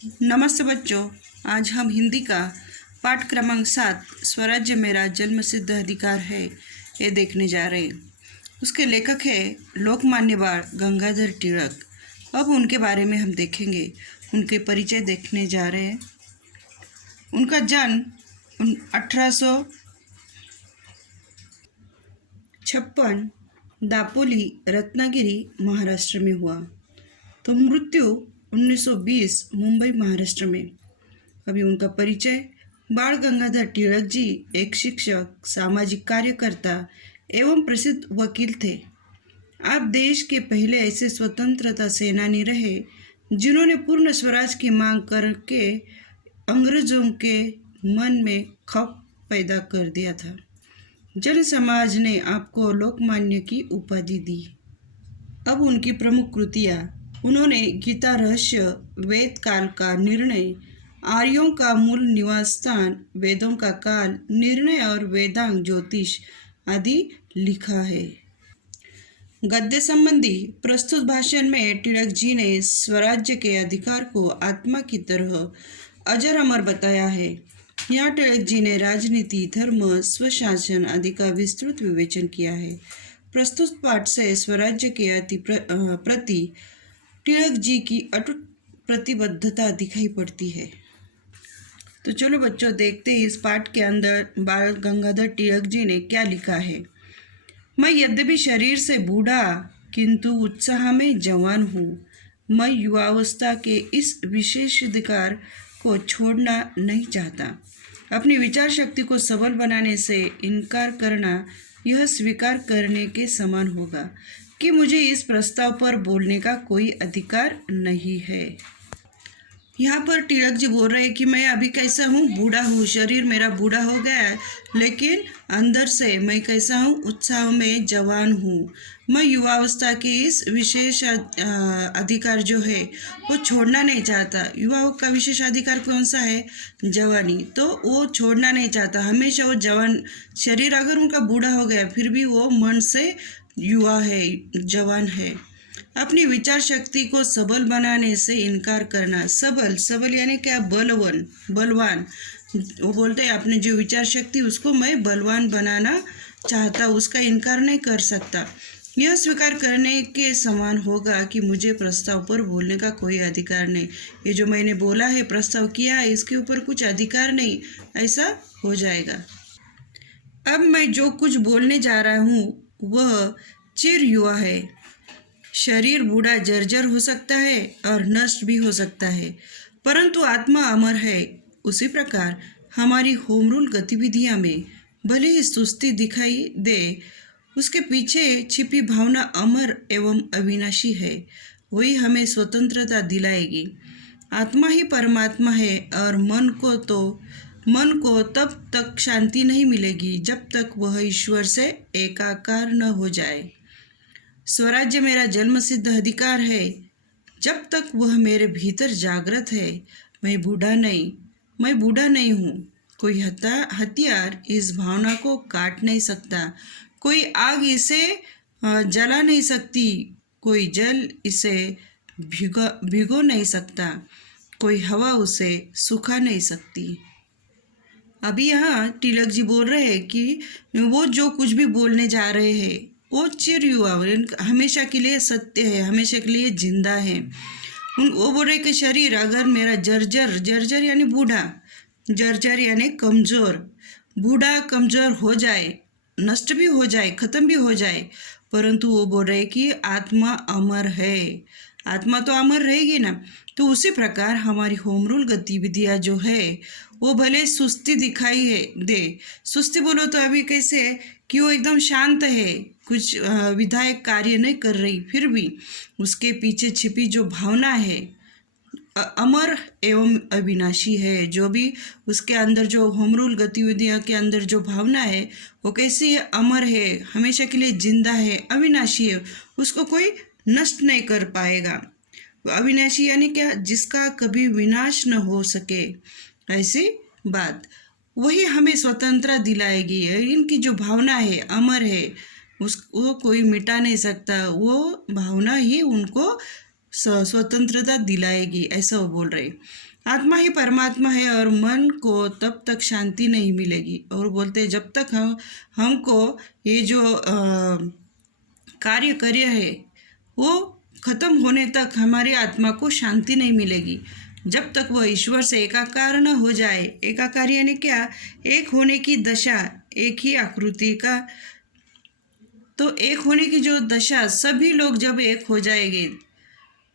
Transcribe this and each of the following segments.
नमस्ते बच्चों। आज हम हिंदी का पाठ क्रमांक 7 स्वराज्य मेरा जन्मसिद्ध अधिकार है ये देखने जा रहे हैं। उसके लेखक है लोकमान्य बाल गंगाधर तिलक। अब उनके बारे में हम देखेंगे, उनके परिचय देखने जा रहे हैं। उनका जन्म 1856 दापोली रत्नागिरी महाराष्ट्र में हुआ, तो मृत्यु 1920 मुंबई महाराष्ट्र में। अभी उनका परिचय। बाल गंगाधर तिलक जी एक शिक्षक, सामाजिक कार्यकर्ता एवं प्रसिद्ध वकील थे। आप देश के पहले ऐसे स्वतंत्रता सेनानी रहे जिन्होंने पूर्ण स्वराज की मांग करके अंग्रेजों के मन में खौफ पैदा कर दिया था। जन समाज ने आपको लोकमान्य की उपाधि दी। अब उनकी प्रमुख कृतियाँ। उन्होंने गीता रहस्य, वेद काल का निर्णय, आर्यों का मूल निवास स्थान, वेदों का काल निर्णय और वेदांग ज्योतिष आदि लिखा है। गद्य संबंधी प्रस्तुत भाषण में तिलक जी ने स्वराज्य के अधिकार को आत्मा की तरह अजर अमर बताया है। यहाँ तिलक जी ने राजनीति, धर्म, स्वशासन आदि का विस्तृत विवेचन किया है। प्रस्तुत पाठ से स्वराज्य के प्रति तिलक जी की अटूट प्रतिबद्धता दिखाई पड़ती है। तो चलो बच्चों, देखते हैं इस पाठ के अंदर बाल गंगाधर तिलक जी ने क्या लिखा है। मैं यद्यपि शरीर से बूढ़ा किंतु उत्साह में जवान हूँ। मैं युवावस्था के इस विशेष अधिकार को छोड़ना नहीं चाहता। अपनी विचार शक्ति को सबल बनाने से इनकार करना यह स्वीकार करने के समान होगा कि मुझे इस प्रस्ताव पर बोलने का कोई अधिकार नहीं है। यहाँ पर तिलक जी बोल रहे हैं कि मैं अभी कैसा हूँ, बूढ़ा हूँ, शरीर मेरा बूढ़ा हो गया है, लेकिन अंदर से मैं कैसा हूँ, उत्साह में जवान हूँ। मैं युवावस्था के इस विशेष अधिकार जो है वो छोड़ना नहीं चाहता। युवाओं का विशेष अधिकार कौन सा है? जवानी। तो वो छोड़ना नहीं चाहता, हमेशा वो जवान। शरीर अगर उनका बूढ़ा हो गया फिर भी वो मन से युवा है, जवान है। अपनी विचार शक्ति को सबल बनाने से इनकार करना। सबल यानी क्या? बलवान। वो बोलते हैं अपने जो विचार शक्ति उसको मैं बलवान बनाना चाहता, उसका इनकार नहीं कर सकता। यह स्वीकार करने के समान होगा कि मुझे प्रस्ताव पर बोलने का कोई अधिकार नहीं। ये जो मैंने बोला है, प्रस्ताव किया है, इसके ऊपर कुछ अधिकार नहीं, ऐसा हो जाएगा। अब मैं जो कुछ बोलने जा रहा हूँ वह चिर युवा है। शरीर बूढ़ा जर्जर हो सकता है और नष्ट भी हो सकता है, परंतु आत्मा अमर है। उसी प्रकार हमारी होम रूल गतिविधियाँ में भले ही सुस्ती दिखाई दे, उसके पीछे छिपी भावना अमर एवं अविनाशी है। वही हमें स्वतंत्रता दिलाएगी। आत्मा ही परमात्मा है और मन को तब तक शांति नहीं मिलेगी जब तक वह ईश्वर से एकाकार न हो जाए। स्वराज्य मेरा जन्मसिद्ध अधिकार है। जब तक वह मेरे भीतर जागृत है, मैं बूढ़ा नहीं हूँ। कोई हथियार इस भावना को काट नहीं सकता। कोई आग इसे जला नहीं सकती। कोई जल इसे भिगो नहीं सकता। कोई हवा उसे सुखा नहीं सकती। अभी यहाँ तिलक जी बोल रहे हैं कि वो जो कुछ भी बोलने जा रहे हैं वो चिर युवा, हमेशा के लिए सत्य है, हमेशा के लिए जिंदा है। वो बोल रहे कि शरीर अगर मेरा जर्जर यानी बूढ़ा, जर्जर यानी कमज़ोर, बूढ़ा कमज़ोर हो जाए, नष्ट भी हो जाए, ख़त्म भी हो जाए, परंतु वो बोल रहे कि आत्मा अमर है। आत्मा तो अमर रहेगी ना। तो उसी प्रकार हमारी होम रूल गतिविधियाँ जो है वो भले सुस्ती दिखाई दे। सुस्ती बोलो तो अभी कैसे है कि वो एकदम शांत है, कुछ विधायक कार्य नहीं कर रही, फिर भी उसके पीछे छिपी जो भावना है अमर एवं अविनाशी है। जो भी उसके अंदर जो होम रूल गतिविधियों के अंदर जो भावना है वो कैसी है? अमर है, हमेशा के लिए जिंदा है, अविनाशी है, उसको कोई नष्ट नहीं कर पाएगा। अविनाशी यानी क्या? जिसका कभी विनाश न हो सके, ऐसी बात। वही हमें स्वतंत्रता दिलाएगी। इनकी जो भावना है अमर है, वो कोई मिटा नहीं सकता। वो भावना ही उनको स्वतंत्रता दिलाएगी, ऐसा वो बोल रहे। आत्मा ही परमात्मा है और मन को तब तक शांति नहीं मिलेगी। और बोलते हैं जब तक हमको ये जो कार्य है वो खत्म होने तक हमारी आत्मा को शांति नहीं मिलेगी, जब तक वह ईश्वर से एकाकार न हो जाए। एकाकार यानी क्या? एक होने की दशा, एक ही आकृति का, तो एक होने की जो दशा, सभी लोग जब एक हो जाएंगे,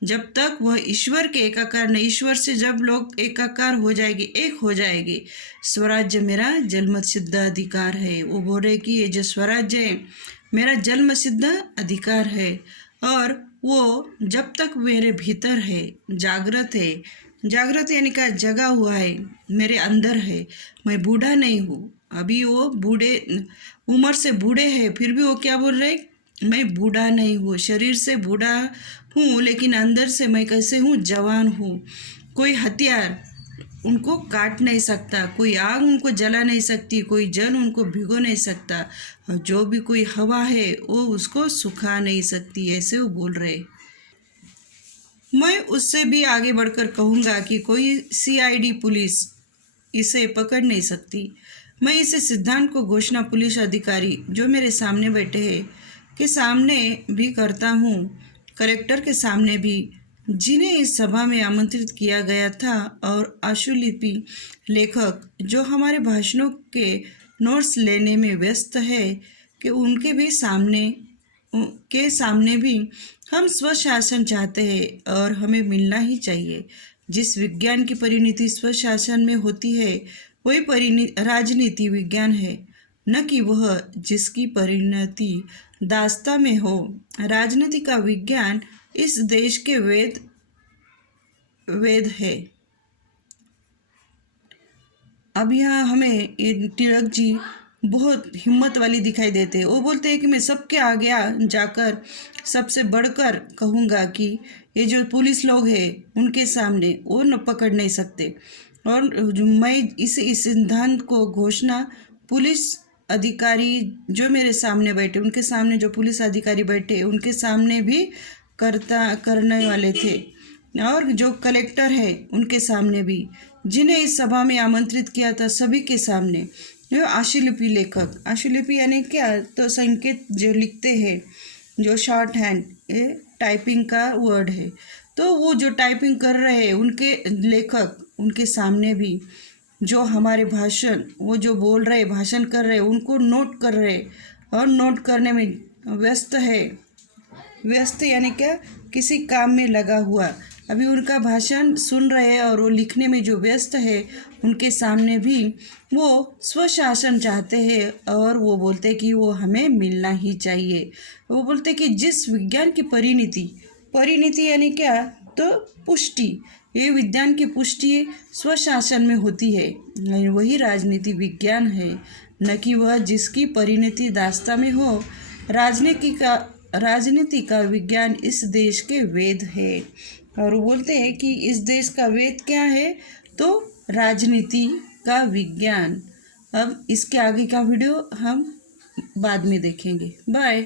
जब तक वह ईश्वर के एकाकार नहीं, ईश्वर से जब लोग एकाकार हो जाएंगे, एक हो जाएंगे। स्वराज्य मेरा जन्म सिद्ध अधिकार है। वो बोल रहे कि ये जो स्वराज्य है मेरा जन्म सिद्ध अधिकार है, और वो जब तक मेरे भीतर है, जागृत है, जागृत यानी का जगा हुआ है, मेरे अंदर है, मैं बूढ़ा नहीं हूँ। अभी वो बूढ़े उम्र से बूढ़े हैं, फिर भी वो क्या बोल रहे? मैं बूढ़ा नहीं हूँ, शरीर से बूढ़ा हूँ लेकिन अंदर से मैं कैसे हूँ? जवान हूँ। कोई हथियार उनको काट नहीं सकता, कोई आग उनको जला नहीं सकती, कोई जल उनको भिगो नहीं सकता, और जो भी कोई हवा है वो उसको सुखा नहीं सकती, ऐसे वो बोल रहे। मैं उससे भी आगे बढ़कर कहूँगा कि कोई सीआईडी पुलिस इसे पकड़ नहीं सकती। मैं इसे सिद्धांत को घोषणा पुलिस अधिकारी जो मेरे सामने बैठे हैं के सामने भी करता हूँ, कलेक्टर के सामने भी, जिन्हें इस सभा में आमंत्रित किया गया था, और आशुलिपि लेखक जो हमारे भाषणों के नोट्स लेने में व्यस्त है, कि उनके भी सामने भी हम स्वशासन चाहते हैं और हमें मिलना ही चाहिए। जिस विज्ञान की परिणति स्वशासन में होती है वही राजनीति विज्ञान है, न कि वह जिसकी परिणति दास्ता में हो। राजनीति का विज्ञान इस देश के वेद है। अब यहाँ हमें ये तिलक जी बहुत हिम्मत वाली दिखाई देते हैं। वो बोलते हैं कि मैं सबके आगे जाकर सबसे बढ़कर कहूँगा कि ये जो पुलिस लोग हैं उनके सामने वो न पकड़ नहीं सकते, और मैं इस सिद्धांत को घोषणा पुलिस अधिकारी जो मेरे सामने बैठे, उनके सामने जो पुलिस अधिकारी बैठे उनके सामने भी करने वाले थे, और जो कलेक्टर है उनके सामने भी, जिन्हें इस सभा में आमंत्रित किया था सभी के सामने। जो आशुलिपि लेखक, आशुलिपि यानी क्या? तो संकेत जो लिखते हैं, जो शॉर्ट हैंड टाइपिंग का वर्ड है, तो वो जो टाइपिंग कर रहे हैं उनके लेखक, उनके सामने भी जो हमारे भाषण, वो जो बोल रहे भाषण कर रहे उनको नोट कर रहे और नोट करने में व्यस्त है। व्यस्त यानी क्या? किसी काम में लगा हुआ, अभी उनका भाषण सुन रहे हैं और वो लिखने में जो व्यस्त है, उनके सामने भी वो स्वशासन चाहते हैं, और वो बोलते कि वो हमें मिलना ही चाहिए। वो बोलते कि जिस विज्ञान की परिणति यानी क्या? तो पुष्टि, ये विज्ञान की पुष्टि स्वशासन में होती है, वही राजनीति विज्ञान है, न कि वह जिसकी परिणति दास्ता में हो। राजनीति का विज्ञान इस देश के वेद है। और वो बोलते हैं कि इस देश का वेद क्या है? तो राजनीति का विज्ञान। अब इसके आगे का वीडियो हम बाद में देखेंगे। बाय।